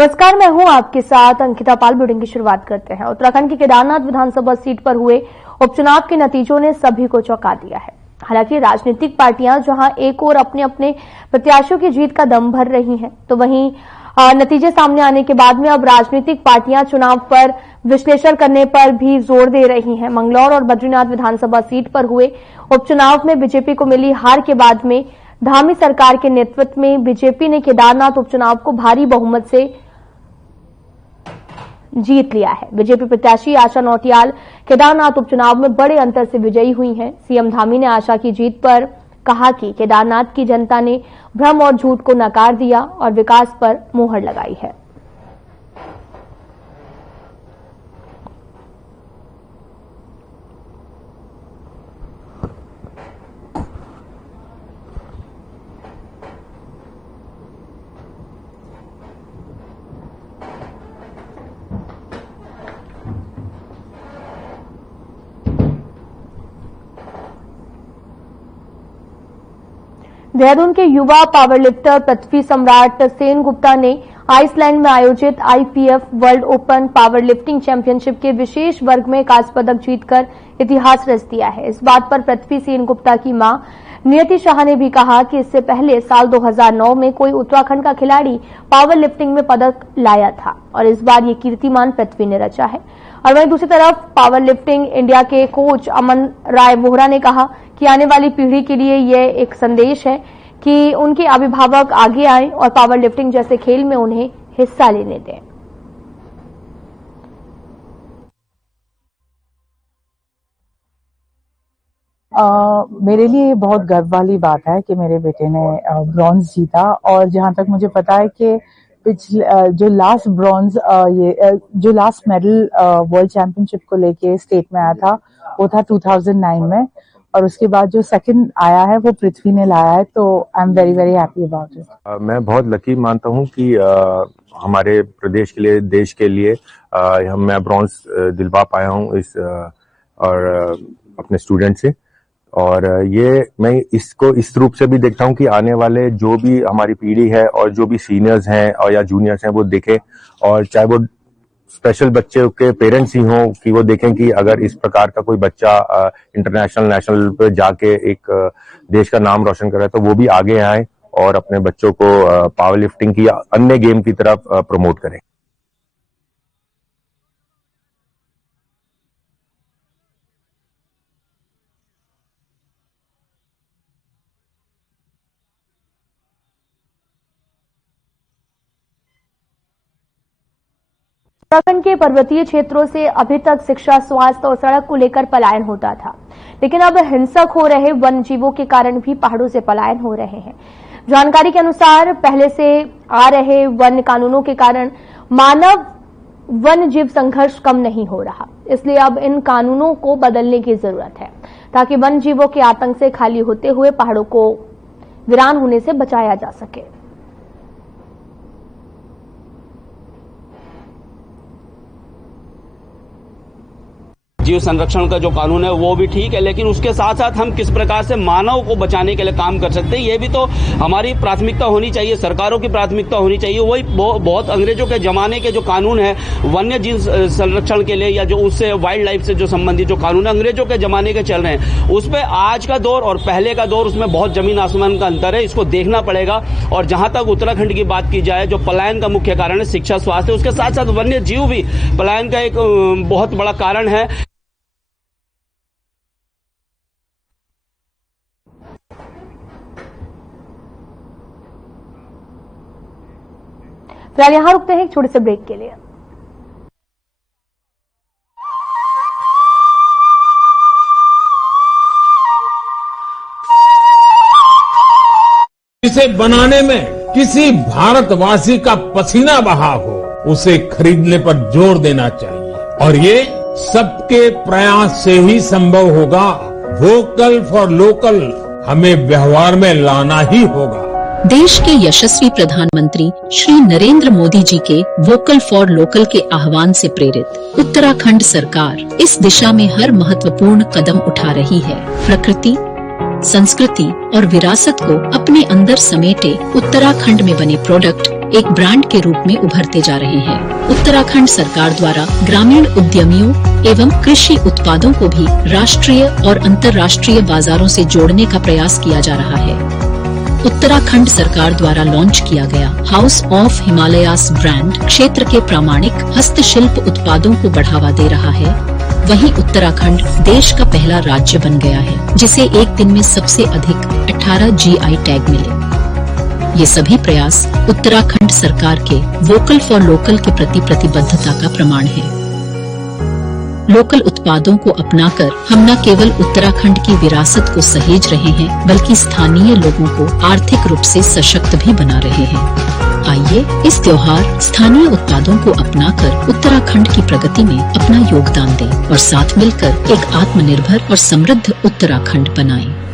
नमस्कार, मैं हूं आपके साथ अंकिता पाल। बुलेटिन की शुरुआत करते हैं। उत्तराखंड की केदारनाथ विधानसभा सीट पर हुए उपचुनाव के नतीजों ने सभी को चौंका दिया है। हालांकि राजनीतिक पार्टियां जहां एक ओर अपने अपने प्रत्याशियों की जीत का दम भर रही हैं, तो वहीं नतीजे सामने आने के बाद में अब राजनीतिक पार्टियां चुनाव पर विश्लेषण करने पर भी जोर दे रही हैं। मंगलौर और बद्रीनाथ विधानसभा सीट पर हुए उपचुनाव में बीजेपी को मिली हार के बाद में धामी सरकार के नेतृत्व में बीजेपी ने केदारनाथ उपचुनाव को भारी बहुमत से जीत लिया है। बीजेपी प्रत्याशी आशा नौटियाल केदारनाथ उपचुनाव में बड़े अंतर से विजयी हुई हैं। सीएम धामी ने आशा की जीत पर कहा कि केदारनाथ की जनता ने भ्रम और झूठ को नकार दिया और विकास पर मोहर लगाई है। देहरादून के युवा पावरलिफ्टर पृथ्वी सम्राट सेन गुप्ता ने आइसलैंड में आयोजित IPF world open powerlifting championship के विशेष वर्ग में कांस्य पदक जीतकर इतिहास रच दिया है। इस बात पर पृथ्वी सेन गुप्ता की मां नियति शाह ने भी कहा कि इससे पहले साल 2009 में कोई उत्तराखंड का खिलाड़ी पावरलिफ्टिंग में पदक लाया था और इस बार ये कीर्तिमान पृथ्वी ने रचा है। और वहीं दूसरी तरफ पावरलिफ्टिंग इंडिया के कोच अमन राय वोहरा ने कहा कि आने वाली पीढ़ी के लिए यह एक संदेश है कि उनके अभिभावक आगे आएं और पावरलिफ्टिंग जैसे खेल में उन्हें हिस्सा लेने दें। मेरे लिए बहुत गर्व वाली बात है कि मेरे बेटे ने ब्रॉन्ज जीता। और जहां तक मुझे पता है कि जो लास्ट ब्रॉन्ज जो लास्ट मेडल वर्ल्ड चैंपियनशिप को लेके स्टेट में आया था वो था 2009 में, और उसके बाद जो सेकंड आया है वो पृथ्वी ने लाया है। तो I am very very happy about it. मैं बहुत लकी मानता हूं कि हमारे प्रदेश के लिए, देश के लिए मैं ब्रॉन्ज दिलवा पाया हूं इस और अपने स्टूडेंट से। और ये मैं इसको इस रूप से भी देखता हूं कि आने वाले जो भी हमारी पीढ़ी है और जो भी सीनियर्स हैं और या जूनियर्स हैं वो देखें, और चाहे वो स्पेशल बच्चे के पेरेंट्स ही हों कि वो देखें कि अगर इस प्रकार का कोई बच्चा इंटरनेशनल नेशनल पे जाके एक देश का नाम रोशन कर रहा है तो वो भी आगे आए और अपने बच्चों को पावर लिफ्टिंग की या अन्य गेम की तरफ प्रमोट करें। उत्तराखंड के पर्वतीय क्षेत्रों से अभी तक शिक्षा, स्वास्थ्य और सड़क को लेकर पलायन होता था, लेकिन अब हिंसक हो रहे वन जीवों के कारण भी पहाड़ों से पलायन हो रहे हैं। जानकारी के अनुसार पहले से आ रहे वन कानूनों के कारण मानव वन जीव संघर्ष कम नहीं हो रहा, इसलिए अब इन कानूनों को बदलने की जरूरत है ताकि वन जीवों के आतंक से खाली होते हुए पहाड़ों को वीरान होने से बचाया जा सके। जीव संरक्षण का जो कानून है वो भी ठीक है, लेकिन उसके साथ साथ हम किस प्रकार से मानव को बचाने के लिए काम कर सकते हैं ये भी तो हमारी प्राथमिकता होनी चाहिए, सरकारों की प्राथमिकता होनी चाहिए। वही बहुत अंग्रेजों के जमाने के जो कानून है वन्य जीव संरक्षण के लिए या जो उससे वाइल्ड लाइफ से जो संबंधित जो कानून है अंग्रेजों के जमाने के चल रहे हैं, उस पर आज का दौर और पहले का दौर उसमें बहुत जमीन आसमान का अंतर है, इसको देखना पड़ेगा। और जहां तक उत्तराखंड की बात की जाए, जो पलायन का मुख्य कारण है शिक्षा, स्वास्थ्य, उसके साथ साथ वन्य जीव भी पलायन का एक बहुत बड़ा कारण है। फिलहाल यहां रुकते हैं एक छोटे से ब्रेक के लिए। इसे बनाने में किसी भारतवासी का पसीना बहा हो, उसे खरीदने पर जोर देना चाहिए और ये सबके प्रयास से ही संभव होगा। वोकल फॉर लोकल हमें व्यवहार में लाना ही होगा। देश के यशस्वी प्रधानमंत्री श्री नरेंद्र मोदी जी के वोकल फॉर लोकल के आह्वान से प्रेरित उत्तराखंड सरकार इस दिशा में हर महत्वपूर्ण कदम उठा रही है। प्रकृति, संस्कृति और विरासत को अपने अंदर समेटे उत्तराखंड में बने प्रोडक्ट एक ब्रांड के रूप में उभरते जा रहे हैं। उत्तराखंड सरकार द्वारा ग्रामीण उद्यमियों एवं कृषि उत्पादों को भी राष्ट्रीय और अंतर्राष्ट्रीय बाजारों से जोड़ने का प्रयास किया जा रहा है। उत्तराखंड सरकार द्वारा लॉन्च किया गया हाउस ऑफ हिमालयास ब्रांड क्षेत्र के प्रामाणिक हस्तशिल्प उत्पादों को बढ़ावा दे रहा है। वहीं उत्तराखंड देश का पहला राज्य बन गया है जिसे एक दिन में सबसे अधिक 18 GI टैग मिले। ये सभी प्रयास उत्तराखंड सरकार के वोकल फॉर लोकल के प्रति प्रतिबद्धता का प्रमाण है। लोकल उत्पादों को अपनाकर हम न केवल उत्तराखंड की विरासत को सहेज रहे हैं बल्कि स्थानीय लोगों को आर्थिक रूप से सशक्त भी बना रहे हैं। आइए इस त्योहार स्थानीय उत्पादों को अपनाकर उत्तराखंड की प्रगति में अपना योगदान दें और साथ मिलकर एक आत्मनिर्भर और समृद्ध उत्तराखंड बनाएं।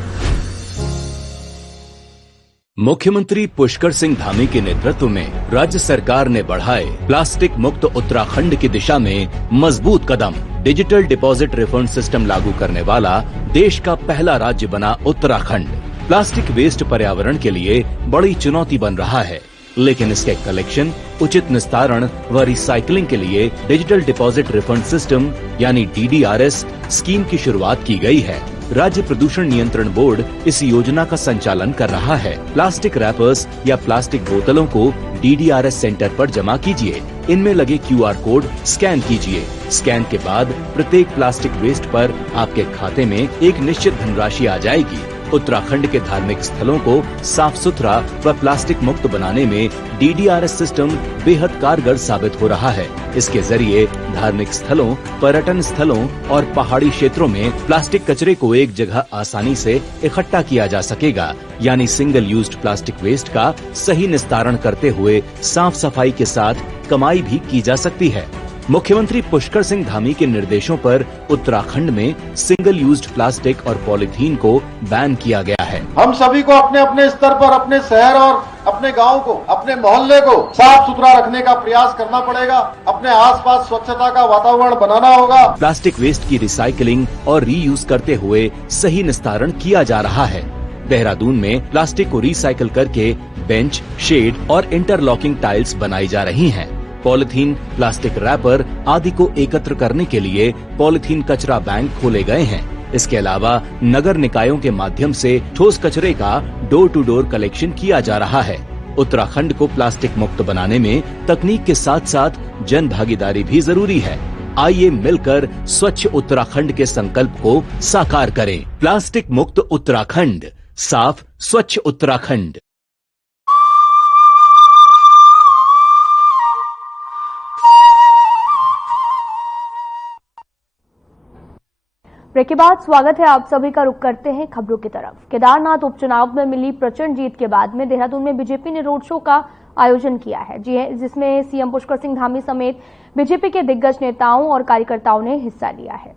मुख्यमंत्री पुष्कर सिंह धामी के नेतृत्व में राज्य सरकार ने बढ़ाए प्लास्टिक मुक्त उत्तराखंड की दिशा में मजबूत कदम। डिजिटल डिपॉजिट रिफंड सिस्टम लागू करने वाला देश का पहला राज्य बना उत्तराखंड। प्लास्टिक वेस्ट पर्यावरण के लिए बड़ी चुनौती बन रहा है, लेकिन इसके कलेक्शन, उचित निस्तारण व रिसाइकलिंग के लिए डिजिटल डिपॉजिट रिफंड सिस्टम यानी DDRS स्कीम की शुरुआत की गई है। राज्य प्रदूषण नियंत्रण बोर्ड इस योजना का संचालन कर रहा है। प्लास्टिक रैपर्स या प्लास्टिक बोतलों को DDRS सेंटर पर जमा कीजिए। इनमें लगे QR कोड स्कैन कीजिए। स्कैन के बाद प्रत्येक प्लास्टिक वेस्ट पर आपके खाते में एक निश्चित धनराशि आ जाएगी। उत्तराखंड के धार्मिक स्थलों को साफ सुथरा व प्लास्टिक मुक्त बनाने में DDRS सिस्टम बेहद कारगर साबित हो रहा है। इसके जरिए धार्मिक स्थलों, पर्यटन स्थलों और पहाड़ी क्षेत्रों में प्लास्टिक कचरे को एक जगह आसानी से इकट्ठा किया जा सकेगा, यानी सिंगल यूज्ड प्लास्टिक वेस्ट का सही निस्तारण करते हुए साफ सफाई के साथ कमाई भी की जा सकती है। मुख्यमंत्री पुष्कर सिंह धामी के निर्देशों पर उत्तराखंड में सिंगल यूज्ड प्लास्टिक और पॉलीथीन को बैन किया गया है। हम सभी को अपने अपने स्तर पर अपने शहर और अपने गांव को, अपने मोहल्ले को साफ सुथरा रखने का प्रयास करना पड़ेगा। अपने आसपास स्वच्छता का वातावरण बनाना होगा। प्लास्टिक वेस्ट की रिसाइकलिंग और रीयूज करते हुए सही निस्तारण किया जा रहा है। देहरादून में प्लास्टिक को रिसाइकिल करके बेंच, शेड और इंटरलॉकिंग टाइल्स बनाई जा रही हैं। पॉलिथीन, प्लास्टिक रैपर आदि को एकत्र करने के लिए पॉलिथीन कचरा बैंक खोले गए हैं। इसके अलावा नगर निकायों के माध्यम से ठोस कचरे का डोर टू डोर कलेक्शन किया जा रहा है। उत्तराखंड को प्लास्टिक मुक्त बनाने में तकनीक के साथ साथ जन भागीदारी भी जरूरी है। आइए मिलकर स्वच्छ उत्तराखंड के संकल्प को साकार करें। प्लास्टिक मुक्त उत्तराखंड, साफ स्वच्छ उत्तराखंड। ब्रेक के बाद स्वागत है आप सभी का। रुख करते हैं खबरों की तरफ। केदारनाथ उपचुनाव में मिली प्रचंड जीत के बाद में देहरादून में बीजेपी ने रोड शो का आयोजन किया है, जिसमें सीएम पुष्कर सिंह धामी समेत बीजेपी के दिग्गज नेताओं और कार्यकर्ताओं ने हिस्सा लिया है।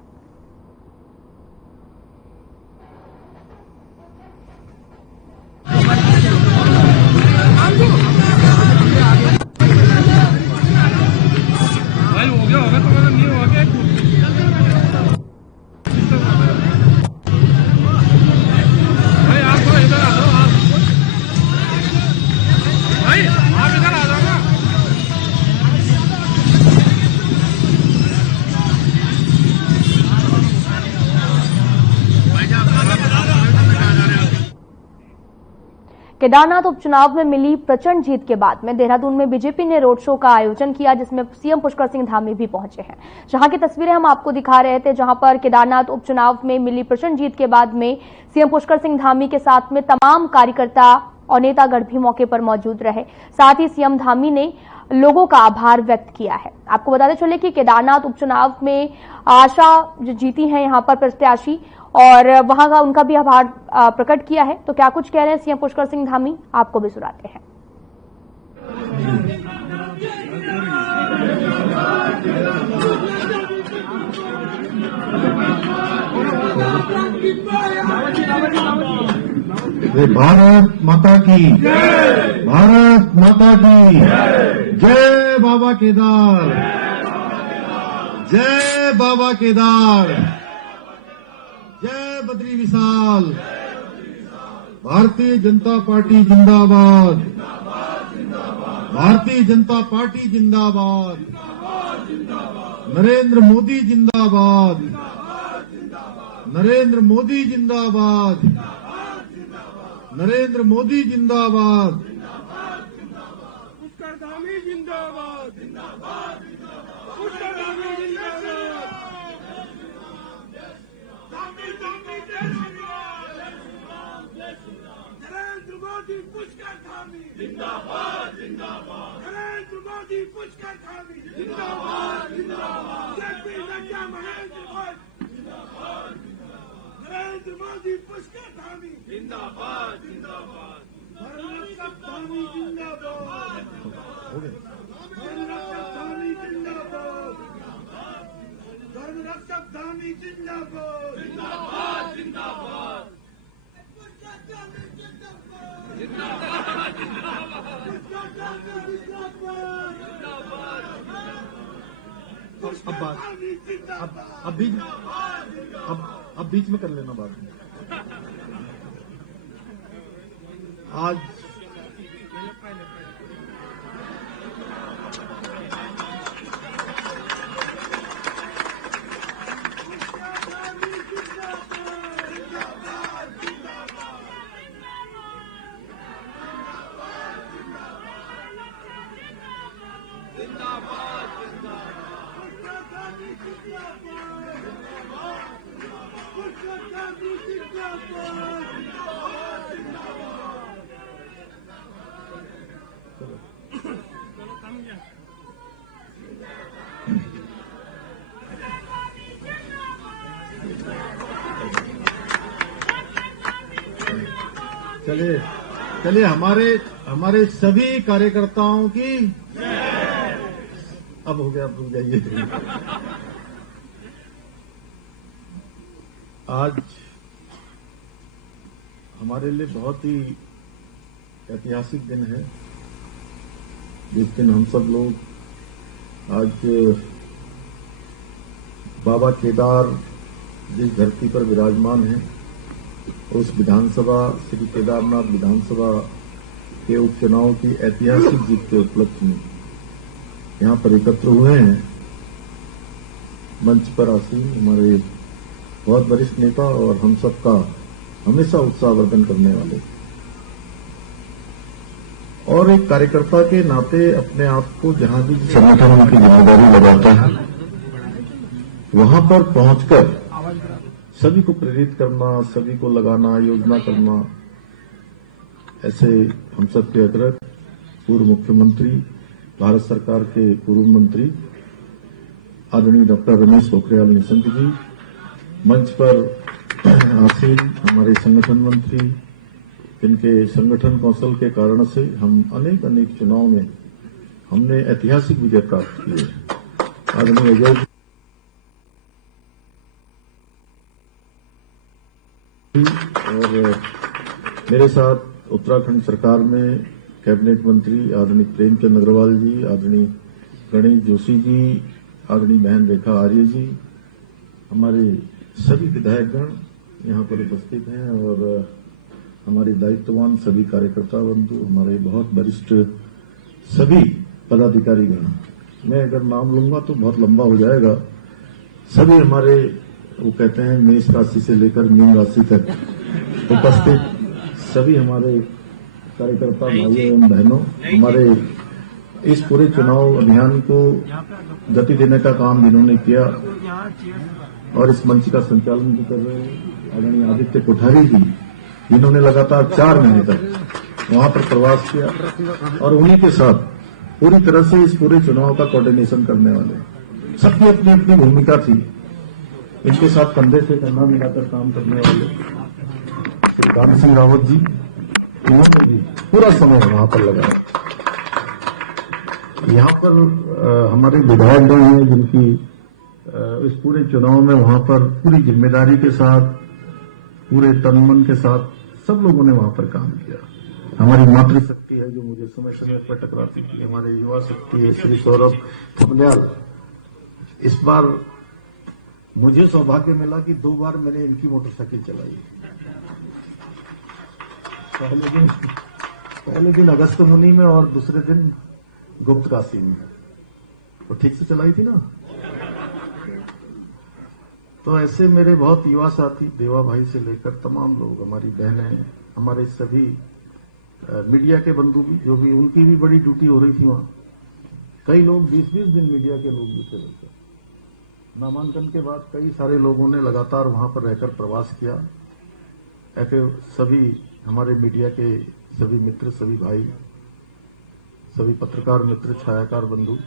केदारनाथ उपचुनाव में मिली प्रचंड जीत के बाद में देहरादून में बीजेपी ने रोड शो का आयोजन किया, जिसमें सीएम पुष्कर सिंह धामी भी पहुंचे हैं। जहां की तस्वीरें हम आपको दिखा रहे थे, जहां पर केदारनाथ उपचुनाव में मिली प्रचंड जीत के बाद में सीएम पुष्कर सिंह धामी के साथ में तमाम कार्यकर्ता और नेतागण भी मौके पर मौजूद रहे। साथ ही सीएम धामी ने लोगों का आभार व्यक्त किया है। आपको बताते चले कि केदारनाथ उपचुनाव में आशा जो जीती हैं यहां पर प्रत्याशी, और वहां का उनका भी आभार प्रकट किया है। तो क्या कुछ कह रहे हैं सीएम पुष्कर सिंह धामी, आपको भी सुनाते हैं। भारत माता की जय, भारत माता की जय, बाबा केदार, जय बाबा केदार, जय बद्री विशाल, भारतीय जनता पार्टी जिंदाबाद। भारतीय जनता पार्टी जिंदाबाद, नरेंद्र मोदी जिंदाबाद, नरेंद्र मोदी जिंदाबाद, नरेंद्र मोदी जिंदाबाद, पुष्करधामी जिंदाबाद, पुष्करधामी जिंदाबाद, नरेंद्र मोदी पुष्करधामी जिंदाबाद, नरेंद्र मोदी पुष्करधामी जिंदाबाद, जेपी नड्डा महेंद्र भाई जिंदाबाद, नरेंद्र मोदी पुष्करधामी जिंदाबाद, धर्मरक्षक धामी जिंदाबाद, धर्मरक्षक धामी जिंदाबाद, धर्मरक्षक धामी जिंदाबाद, अब बीच में कर लेना बात में। आज चलिए हमारे सभी कार्यकर्ताओं की अब हो गया, अब रुक जाइए। आज हमारे लिए बहुत ही ऐतिहासिक दिन है, जिस दिन हम सब लोग आज बाबा केदार जिस धरती पर विराजमान हैं, उस विधानसभा श्री केदारनाथ विधानसभा के उपचुनाव की ऐतिहासिक जीत के उपलक्ष्य में यहां पर एकत्र हुए हैं। मंच पर आसीन हमारे बहुत वरिष्ठ नेता और हम सबका हमेशा उत्साहवर्धन करने वाले और एक कार्यकर्ता के नाते अपने आप को जहां भी संगठन की जिम्मेदारी लगाता है वहां पर पहुंचकर सभी को प्रेरित करना, सभी को लगाना, योजना करना, ऐसे हम सबके अग्रज पूर्व मुख्यमंत्री, भारत सरकार के पूर्व मंत्री आदरणीय डॉक्टर रमेश पोखरियाल निशंक जी, मंच पर आसीन हमारे संगठन मंत्री, जिनके संगठन कौशल के कारण से हम अनेक चुनाव में हमने ऐतिहासिक विजय प्राप्त की है। आदरणीय अजय और मेरे साथ उत्तराखंड सरकार में कैबिनेट मंत्री आदरणीय प्रेमचंद अग्रवाल जी, आदरणीय गणेश जोशी जी, आदरणीय बहन रेखा आर्य जी, हमारे सभी विधायकगण यहाँ पर उपस्थित हैं और हमारे दायित्ववान सभी कार्यकर्ता बंधु, हमारे बहुत वरिष्ठ सभी पदाधिकारीगण। मैं अगर नाम लूंगा तो बहुत लंबा हो जाएगा। सभी हमारे, वो कहते हैं मेष राशि से लेकर मीन राशि तक उपस्थित सभी हमारे कार्यकर्ता भाइयों एवं बहनों, हमारे इस पूरे चुनाव अभियान को गति देने का काम जिन्होंने किया और इस मंच का संचालन भी कर रहे हैं आदरणीय आदित्य कोठारी जी, जिन्होंने लगातार 4 महीने तक वहां पर प्रवास किया और उन्हीं के साथ पूरी तरह से इस पूरे चुनाव का कोऑर्डिनेशन करने वाले सबकी अपनी अपनी भूमिका थी। इनके साथ कंधे से कंधा मिलाकर काम करने वाले श्री राम सिंह रावत जी, इन्होंने भी पूरा समय वहां पर लगाया। यहाँ पर हमारे विधायकगण हैं जिनकी इस पूरे चुनाव में वहां पर पूरी जिम्मेदारी के साथ, पूरे तन मन के साथ सब लोगों ने वहां पर काम किया। हमारी मातृशक्ति है जो मुझे समय समय पर टकराती थी, हमारे युवा शक्ति है श्री सौरभ थपलियाल। इस बार मुझे सौभाग्य मिला कि 2 बार मैंने इनकी मोटरसाइकिल चलाई। पहले दिन अगस्त मुनि में और दूसरे दिन गुप्त काशी में, तो ठीक से चलाई थी ना। तो ऐसे मेरे बहुत युवा साथी, देवा भाई से लेकर तमाम लोग, हमारी बहनें, हमारे सभी मीडिया के बंधु भी, जो भी उनकी भी बड़ी ड्यूटी हो रही थी वहां। कई लोग 20-20 दिन मीडिया के लोग भी थे। नामांकन के बाद कई सारे लोगों ने लगातार वहां पर रहकर प्रवास किया। ऐसे सभी हमारे मीडिया के सभी मित्र, सभी भाई, सभी पत्रकार मित्र, छायाकार बंधु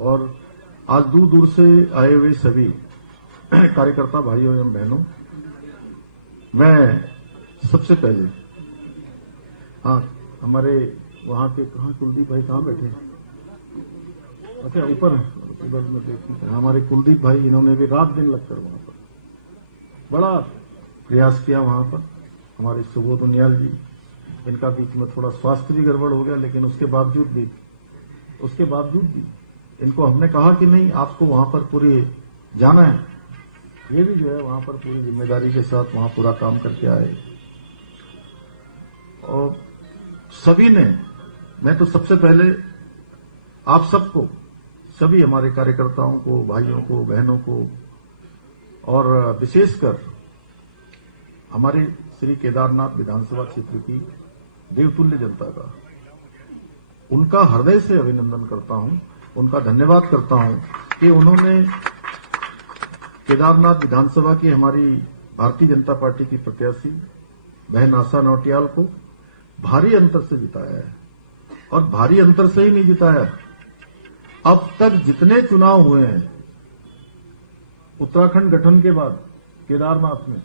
और आज दूर दूर से आए हुए सभी कार्यकर्ता भाइयों एवं बहनों, मैं सबसे पहले हमारे वहां के कुलदीप भाई कहाँ बैठे हैं? अच्छा, ऊपर में देखिए, हमारे कुलदीप भाई, इन्होंने भी रात दिन लगकर वहां पर बड़ा प्रयास किया। वहां पर हमारे सुबोध उनियाल जी, इनका बीच में थोड़ा स्वास्थ्य भी गड़बड़ हो गया, लेकिन उसके बावजूद भी इनको हमने कहा कि नहीं, आपको वहां पर पूरी जाना है। ये भी जो है वहां पर पूरी जिम्मेदारी के साथ वहां पूरा काम करके आए। और सभी ने, मैं तो सबसे पहले आप सबको, सभी हमारे कार्यकर्ताओं को, भाइयों को, बहनों को, और विशेषकर हमारे श्री केदारनाथ विधानसभा क्षेत्र की देवतुल्य जनता का, उनका हृदय से अभिनंदन करता हूं, उनका धन्यवाद करता हूं कि उन्होंने केदारनाथ विधानसभा की हमारी भारतीय जनता पार्टी की प्रत्याशी बहन आशा नौटियाल को भारी अंतर से जिताया है। और भारी अंतर से ही नहीं जिताया, अब तक जितने चुनाव हुए हैं उत्तराखंड गठन के बाद केदारनाथ में,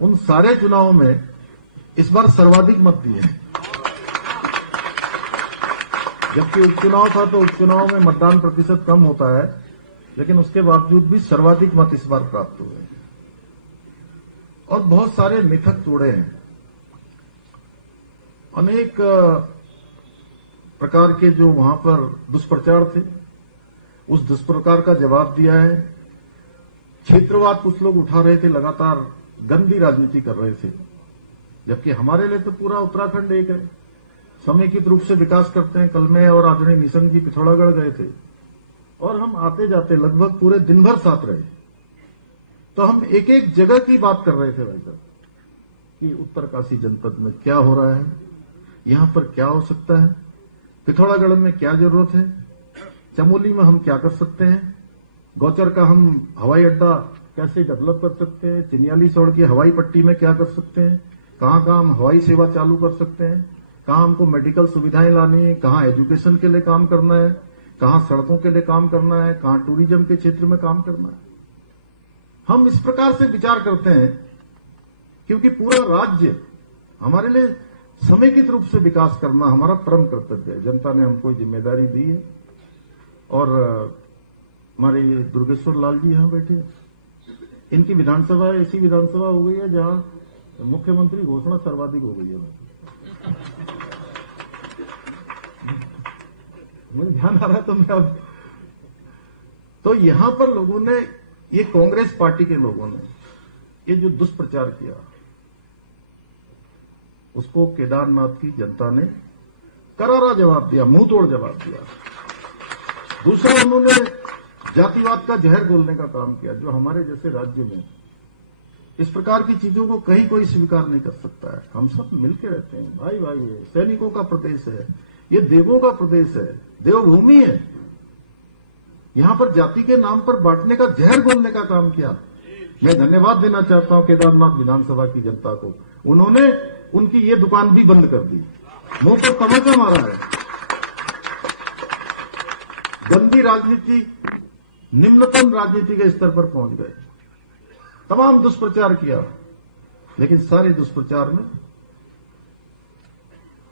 उन सारे चुनावों में इस बार सर्वाधिक मत दिए हैं। जबकि उपचुनाव था तो उपचुनाव में मतदान प्रतिशत कम होता है, लेकिन उसके बावजूद भी सर्वाधिक मत इस बार प्राप्त हुए और बहुत सारे मिथक तोड़े हैं। अनेक प्रकार के जो वहां पर दुष्प्रचार थे, उस दुष्प्रचार का जवाब दिया है। क्षेत्रवाद कुछ लोग उठा रहे थे, लगातार गंदी राजनीति कर रहे थे, जबकि हमारे लिए तो पूरा उत्तराखंड एक है, समेकित रूप से विकास करते हैं। कल मैं और आदरणीय निशंक जी पिथौरागढ़ गए थे और हम आते जाते लगभग पूरे दिन भर साथ रहे, तो हम एक एक जगह की बात कर रहे थे भाई साहब, कि उत्तरकाशी जनपद में क्या हो रहा है, यहां पर क्या हो सकता है, पिथौरागढ़ में क्या जरूरत है, चमोली में हम क्या कर सकते हैं, गौचर का हम हवाई अड्डा कैसे डेवलप कर सकते हैं, चिनियाली सौड़ की हवाई पट्टी में क्या कर सकते हैं, कहां कहां हम हवाई सेवा चालू कर सकते हैं, कहां हमको मेडिकल सुविधाएं लानी है, कहां एजुकेशन के लिए काम करना है, कहां सड़कों के लिए काम करना है, कहां टूरिज्म के क्षेत्र में काम करना है। हम इस प्रकार से विचार करते हैं क्योंकि पूरा राज्य हमारे लिए समेकित रूप से विकास करना हमारा परम कर्तव्य है। जनता ने हमको जिम्मेदारी दी है। और हमारे ये दुर्गेश्वर लाल जी यहां बैठे, इनकी विधानसभा ऐसी विधानसभा हो गई है जहां मुख्यमंत्री घोषणा सर्वाधिक हो गई है। मुझे ध्यान आ रहा है तो मैं अब, तो यहां पर लोगों ने, ये कांग्रेस पार्टी के लोगों ने ये जो दुष्प्रचार किया, उसको केदारनाथ की जनता ने करारा जवाब दिया, मुंह तोड़ जवाब दिया। दूसरा, उन्होंने जातिवाद का जहर घोलने का काम किया, जो हमारे जैसे राज्य में इस प्रकार की चीजों को कहीं कोई स्वीकार नहीं कर सकता है। हम सब मिलकर रहते हैं, भाई भाई है, सैनिकों का प्रदेश है, ये देवों का प्रदेश है, देवभूमि है। यहां पर जाति के नाम पर बांटने का, जहर घोलने का काम किया। मैं धन्यवाद देना चाहता हूं केदारनाथ विधानसभा की जनता को, उन्होंने उनकी ये दुकान भी बंद कर दी, मुंह पर तमाचा मारा है। गंदी राजनीति, निम्नतम राजनीति के स्तर पर पहुंच गए, तमाम दुष्प्रचार किया, लेकिन सारे दुष्प्रचार में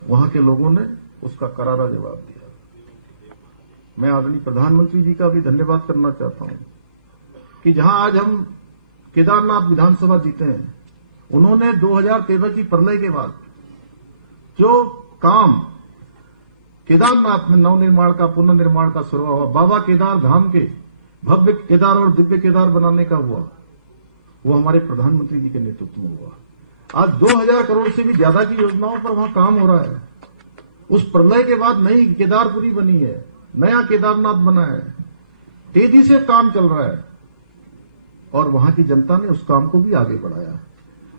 वहां के लोगों ने उसका करारा जवाब दिया। मैं आदरणीय प्रधानमंत्री जी का भी धन्यवाद करना चाहता हूं कि जहां आज हम केदारनाथ विधानसभा जीते हैं, उन्होंने 2013 की प्रलय के बाद जो काम केदारनाथ में नवनिर्माण का, पुनर्निर्माण का शुरू हुआ, बाबा केदार धाम के भव्य केदार और दिव्य केदार बनाने का हुआ, वो हमारे प्रधानमंत्री जी के नेतृत्व में हुआ। आज 2000 करोड़ से भी ज्यादा की योजनाओं पर वहां काम हो रहा है। उस प्रलय के बाद नई केदारपुरी बनी है, नया केदारनाथ बना है, तेजी से काम चल रहा है और वहां की जनता ने उस काम को भी आगे बढ़ाया।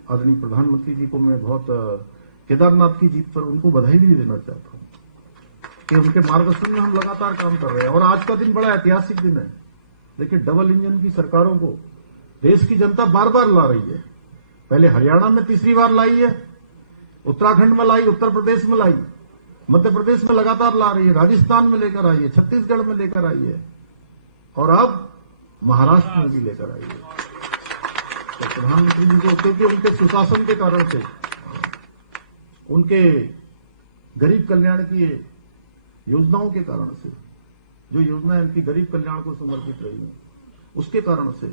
आदरणीय प्रधानमंत्री जी को मैं बहुत केदारनाथ की जीत पर उनको बधाई भी देना चाहता हूं कि उनके मार्गदर्शन में हम लगातार काम कर रहे हैं। और आज का दिन बड़ा ऐतिहासिक दिन है। देखिए, डबल इंजन की सरकारों को देश की जनता बार बार ला रही है। पहले हरियाणा में तीसरी बार लाई है, उत्तराखंड में लाई, उत्तर प्रदेश में लाई, मध्य प्रदेश में लगातार ला रही है, राजस्थान में लेकर आई है, छत्तीसगढ़ में लेकर आई है और अब महाराष्ट्र में भी लेकर आई है। तो प्रधानमंत्री जी को, क्योंकि उनके सुशासन के कारण से, उनके गरीब कल्याण की योजनाओं के कारण से, जो योजनाएं उनकी गरीब कल्याण को समर्पित रही हैं, उसके कारण से,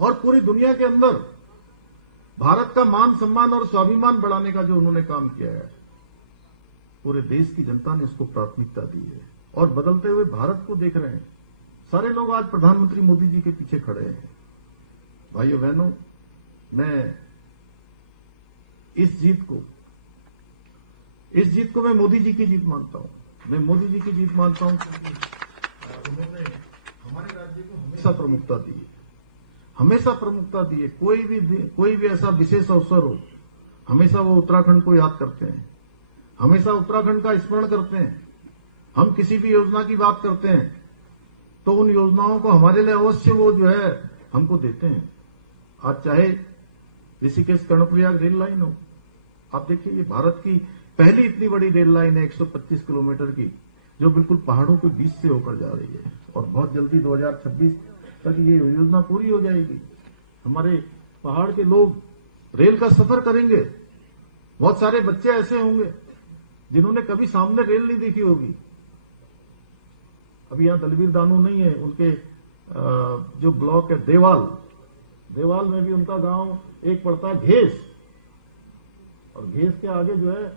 और पूरी दुनिया के अंदर भारत का मान सम्मान और स्वाभिमान बढ़ाने का जो उन्होंने काम किया है, पूरे देश की जनता ने उसको प्राथमिकता दी है और बदलते हुए भारत को देख रहे हैं। सारे लोग आज प्रधानमंत्री मोदी जी के पीछे खड़े हैं। भाइयों बहनों, मैं इस जीत को मैं मोदी जी की जीत मानता हूं। मैं मोदी जी की जीत मानता हूं क्योंकि उन्होंने हमारे राज्य को हमेशा प्रमुखता दी है, हमेशा प्रमुखता दी है। कोई भी ऐसा विशेष अवसर हो, हमेशा वो उत्तराखंड को याद करते हैं, हमेशा उत्तराखंड का स्मरण करते हैं। हम किसी भी योजना की बात करते हैं तो उन योजनाओं को हमारे लिए अवश्य वो जो है हमको देते हैं। आज चाहे ऋषिकेश कर्णप्रयाग रेल लाइन हो, आप देखिए, ये भारत की पहली इतनी बड़ी रेल लाइन है 125 किलोमीटर की, जो बिल्कुल पहाड़ों के बीच से होकर जा रही है और बहुत जल्दी 2026 तक ये योजना पूरी हो जाएगी। हमारे पहाड़ के लोग रेल का सफर करेंगे। बहुत सारे बच्चे ऐसे होंगे जिन्होंने कभी सामने रेल नहीं देखी होगी। अभी यहां दलवीर दानू नहीं है, उनके जो ब्लॉक है देवाल में भी उनका गांव एक पड़ता है घेस, और घेस के आगे जो है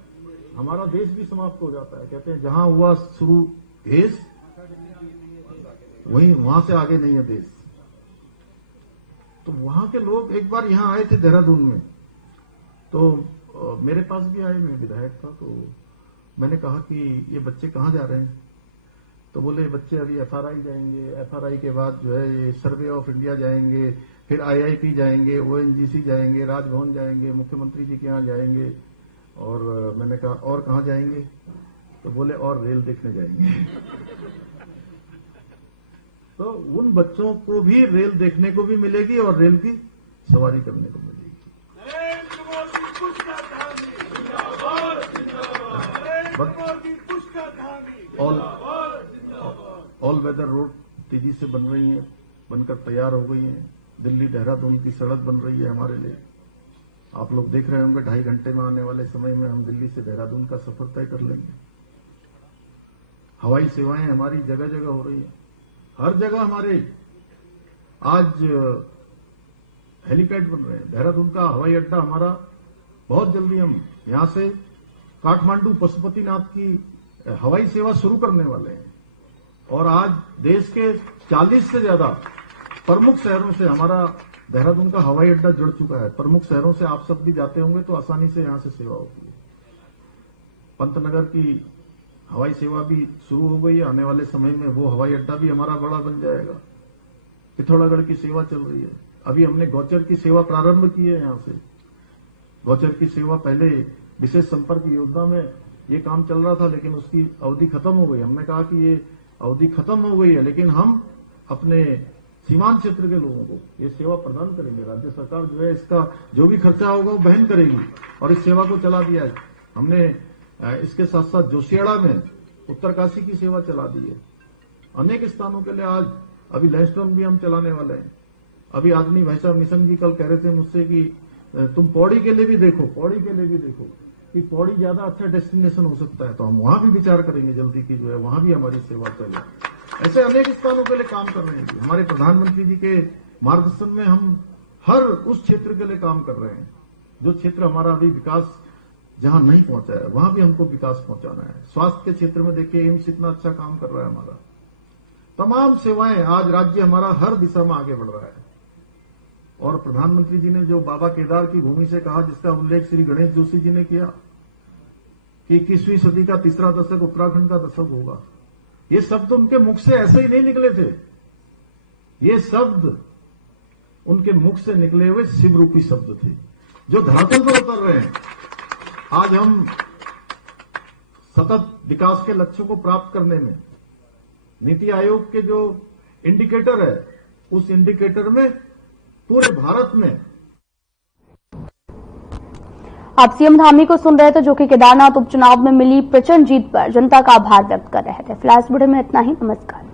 हमारा देश भी समाप्त हो जाता है। कहते हैं जहां हुआ शुरू घेस, वहां से आगे नहीं है देश। तो वहां के लोग एक बार यहां आए थे देहरादून में, तो मेरे पास भी आए, मैं विधायक था, तो मैंने कहा कि ये बच्चे कहां जा रहे हैं? तो बोले बच्चे अभी एफआरआई जाएंगे, एफआरआई के बाद जो है ये सर्वे ऑफ इंडिया जाएंगे, फिर आईआईपी जाएंगे, ओएनजीसी जाएंगे, राजभवन जाएंगे, मुख्यमंत्री जी के यहां जाएंगे। और मैंने कहा और कहां जाएंगे? तो बोले और रेल देखने जाएंगे। तो उन बच्चों को भी रेल देखने को भी मिलेगी और रेल की सवारी करने को मिलेगी। नरेंद्र मोदी पुष्कर धामी जिंदाबाद, जिंदाबाद। नरेंद्र मोदी पुष्कर धामी जिंदाबाद, जिंदाबाद। ऑल वेदर रोड तेजी से बन रही हैं, बनकर तैयार हो गई हैं। दिल्ली देहरादून की सड़क बन रही है हमारे लिए। आप लोग देख रहे होंगे 2.5 घंटे में आने वाले समय में हम दिल्ली से देहरादून का सफर तय कर लेंगे। हवाई सेवाएं हमारी जगह जगह हो रही हैं, हर जगह हमारे आज हेलीपैड बन रहे हैं। देहरादून का हवाई अड्डा हमारा बहुत जल्दी, हम यहां से काठमांडू पशुपतिनाथ की हवाई सेवा शुरू करने वाले हैं। और आज देश के 40 से ज्यादा प्रमुख शहरों से हमारा देहरादून का हवाई अड्डा जुड़ चुका है। प्रमुख शहरों से आप सब भी जाते होंगे तो आसानी से यहां से सेवा होती है। पंतनगर की हवाई सेवा भी शुरू हो गई है। आने वाले समय में वो हवाई अड्डा भी हमारा बड़ा बन जाएगा। पिथौरागढ़ की सेवा चल रही है। अभी हमने गौचर की सेवा प्रारंभ की है। यहां से गौचर की सेवा पहले विशेष संपर्क योजना में ये काम चल रहा था, लेकिन उसकी अवधि खत्म हो गई। हमने कहा कि ये अवधि खत्म हो गई है, लेकिन हम अपने सीमांत क्षेत्र के लोगों को ये सेवा प्रदान करेंगे। राज्य सरकार जो है इसका जो भी खर्चा होगा वो वहन करेगी और इस सेवा को चला दिया है। हमने इसके साथ साथ जोशियाड़ा में उत्तरकाशी की सेवा चला दी है। अनेक स्थानों के लिए आज अभी लैंडस्टोन भी हम चलाने वाले हैं। अभी आदमी भाई साहब निशंक जी कल कह रहे थे मुझसे कि तुम पौड़ी के लिए भी देखो, पौड़ी के लिए भी देखो कि पौड़ी ज्यादा अच्छा डेस्टिनेशन हो सकता है। तो हम वहां भी विचार करेंगे जल्दी की जो है वहां भी हमारी सेवा चले। ऐसे अनेक स्थानों के लिए काम कर रहे हैं। हमारे प्रधानमंत्री जी के मार्गदर्शन में हम हर उस क्षेत्र के लिए काम कर रहे हैं। जो क्षेत्र हमारा अभी विकास जहां नहीं पहुंचा है वहां भी हमको विकास पहुंचाना है। स्वास्थ्य के क्षेत्र में देखिए एम्स इतना अच्छा काम कर रहा है हमारा। तमाम सेवाएं आज राज्य हमारा हर दिशा में आगे बढ़ रहा है। और प्रधानमंत्री जी ने जो बाबा केदार की भूमि से कहा, जिसका उल्लेख श्री गणेश जोशी जी ने किया कि 21वीं सदी का तीसरा दशक उत्तराखंड का दशक होगा। ये शब्द उनके मुख से ऐसे ही नहीं निकले थे, ये शब्द उनके मुख से निकले हुए शिव रूपी शब्द थे जो धरातल पर उतर रहे हैं। आज हम सतत विकास के लक्ष्यों को प्राप्त करने में नीति आयोग के जो इंडिकेटर है, उस इंडिकेटर में पूरे भारत में। आप सीएम धामी को सुन रहे थे, जो कि केदारनाथ उपचुनाव में मिली प्रचंड जीत पर जनता का आभार व्यक्त कर रहे थे। फिलहाल इस वीडियो में इतना ही। नमस्कार।